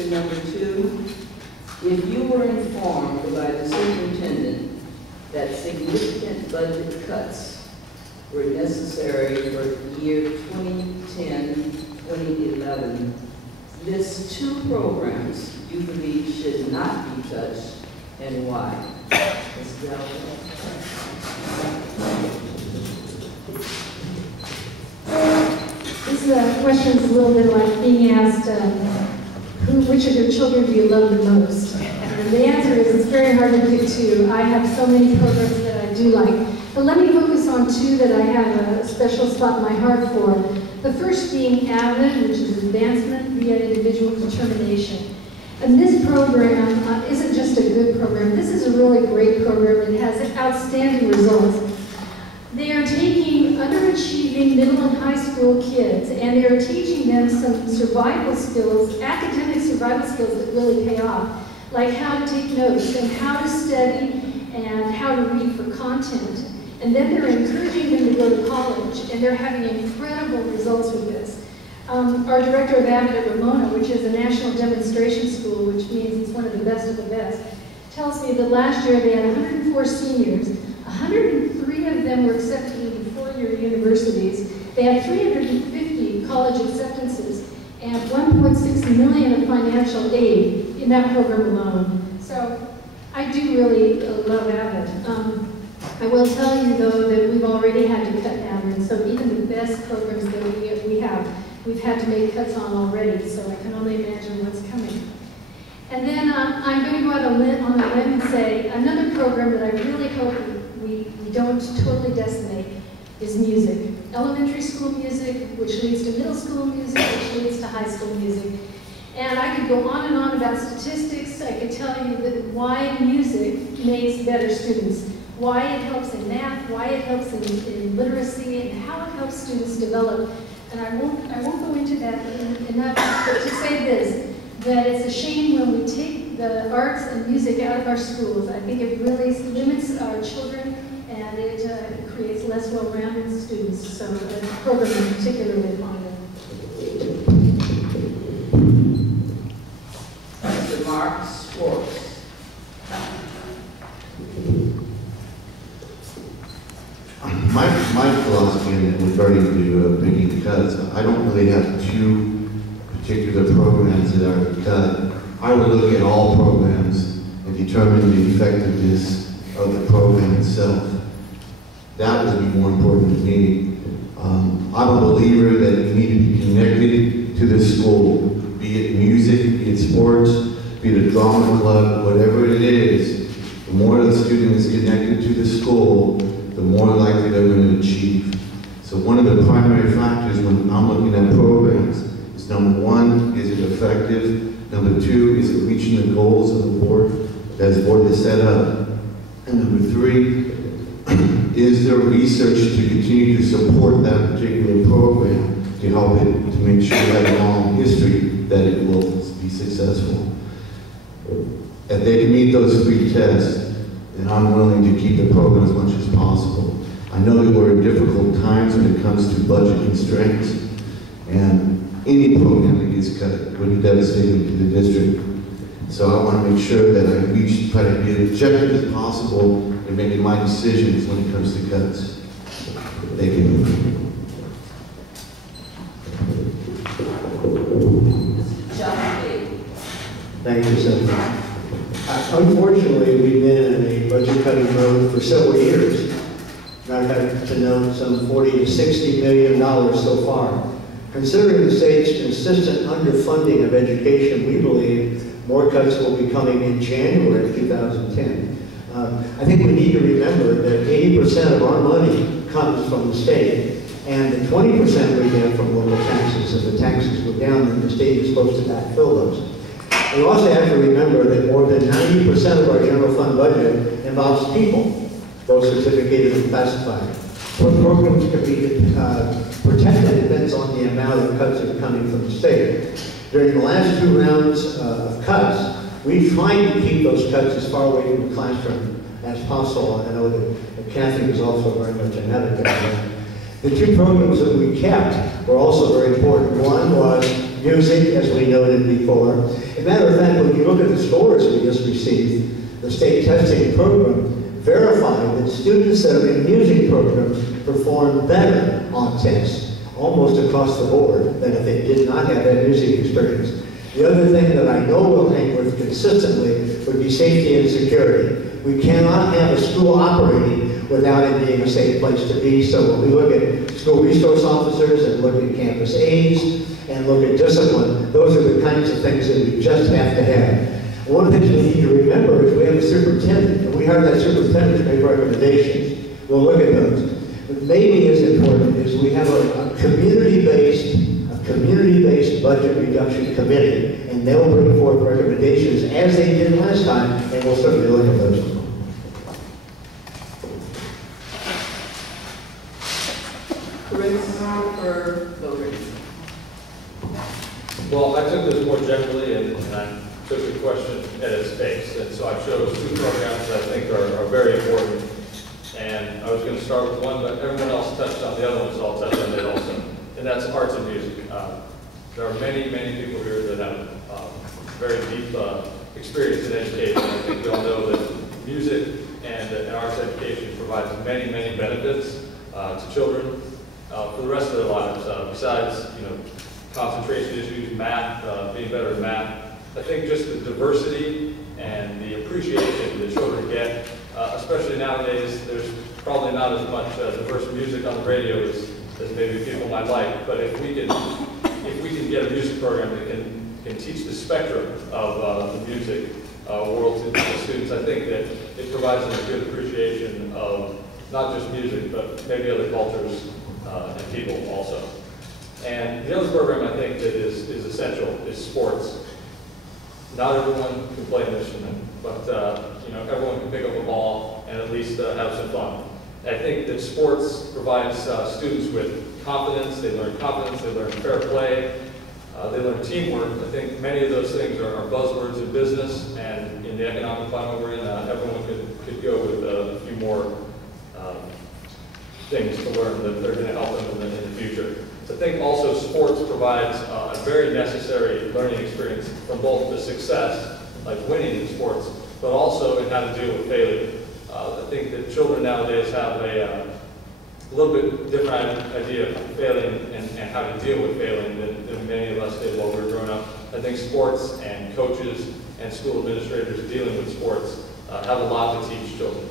Question number 2. If you were informed by the superintendent that significant budget cuts were necessary for year 2010-2011, list 2 programs you believe should not be touched and why. Ms. Delta. This question is a little bit like being asked, which of your children do you love the most? And the answer is it's very hard to pick 2. I have so many programs that I do like. But let me focus on 2 that I have a special spot in my heart for. The first being AVID, which is Advancement via Individual Determination. And this program isn't just a good program. This is a really great program. It has outstanding results. They are taking underachieving middle and high school kids, and they are teaching them some survival skills, academic survival skills that really pay off, like how to take notes and how to study and how to read for content. And then they're encouraging them to go to college, and they're having incredible results with this. Our director of AVID at Ramona, which is a national demonstration school, which means it's one of the best, tells me that last year they had 104 seniors. 103 of them were accepted into 4-year universities. They had 350 college acceptances and 1.6 million of financial aid in that program alone. So I do really love AVID. I will tell you, though, that we've already had to cut AVID, so even the best programs that we have, we've had to make cuts on already, so I can only imagine what's coming. And then I'm going to go out on a limb and say another program that I really hope we don't totally decimate is music. Elementary school music, which leads to middle school music, which leads to high school music. And I could go on and on about statistics. I could tell you that why music makes better students, why it helps in math, why it helps in literacy, and how it helps students develop. And I won't go into that enough, but to say this, that it's a shame when we take the arts and music out of our schools. I think it really limits our children, and it creates less well-rounded students. So the program is particularly fond of. Mr. Mark Schwartz. My philosophy regarding the making cuts, I don't really have 2 particular programs that are cut. I would look at all programs and determine the effectiveness of the program itself. That would be more important to me. I'm a believer that you need to be connected to the school, be it music, be it sports, be it a drama club, whatever it is. The more the student is connected to the school, the more likely they're going to achieve. So one of the primary factors when I'm looking at programs is number 1, is it effective? Number 2, is it reaching the goals of the board that the board has set up? And number 3, is there research to continue to support that particular program to help it, to make sure that long history that it will be successful? If they can meet those 3 tests, then I'm willing to keep the program as much as possible. I know that we're in difficult times when it comes to budget constraints, and any program that gets cut would be devastating to the district. So I want to make sure that I try to be as objective as possible in making my decisions when it comes to cuts. Thank you. Thank you, Senator. Unfortunately, we've been in a budget cutting mode for several years. I've had to note some $40 to $60 million so far. Considering the state's consistent underfunding of education, we believe more cuts will be coming in January of 2010. I think we need to remember that 80% of our money comes from the state, and the 20% we get from local taxes. If the taxes go down, then the state is supposed to backfill those. We also have to remember that more than 90% of our general fund budget involves people, both certificated and classified. What programs can be protected depends on the amount of cuts that are coming from the state. During the last 2 rounds of cuts, we tried to keep those cuts as far away from the classroom as possible. I know that Kathy was also very much an advocate of that. The two programs that we kept were also very important. One was music, as we noted before. As a matter of fact, when you look at the scores we just received, the state testing program verified that students that are in music programs perform better on tests, almost across the board, than if they did not have that music experience. The other thing that I know we'll hang with consistently would be safety and security. We cannot have a school operating without it being a safe place to be. So when we look at school resource officers and look at campus aides and look at discipline, those are the kinds of things that we just have to have. One of the things we need to remember is we have a superintendent, and we hire that superintendent to make recommendations. We'll look at those. But maybe as important is we have a community-based budget reduction committee, and they'll bring forth recommendations as they did last time, and we'll certainly look at those. Chris, for voters. Well, I took this more generally, and I took the question at its face, and so I chose two programs that I think are very important. And I was going to start with one, but everyone else touched on the other one, so I'll touch on it also. And that's arts and music. There are many, many people here that have very deep experience in education. I think we all know that music and arts education provides many, many benefits to children for the rest of their lives. Besides, concentration issues, math, being better at math. I think just the diversity and the appreciation that children get, especially nowadays, there's probably not as much diverse music on the radio as maybe people might like. But if we can get a music program that can teach the spectrum of the music world to the students, I think that it provides them a good appreciation of not just music, but maybe other cultures and people also. And the other program I think that is essential is sports. Not everyone can play an instrument, but everyone can pick up a ball and at least have some fun. I think that sports provides students with confidence. They learn confidence, they learn fair play, they learn teamwork. I think many of those things are buzzwords in business, and in the economic climate we're in, everyone could go with a few more things to learn that they're going to help them in the future. I think also sports provides a very necessary learning experience from both the success, like winning in sports, but also in how to deal with failure. I think that children nowadays have a little bit different idea of failing and how to deal with failing than many of us did while we were growing up. I think sports and coaches and school administrators dealing with sports have a lot to teach children.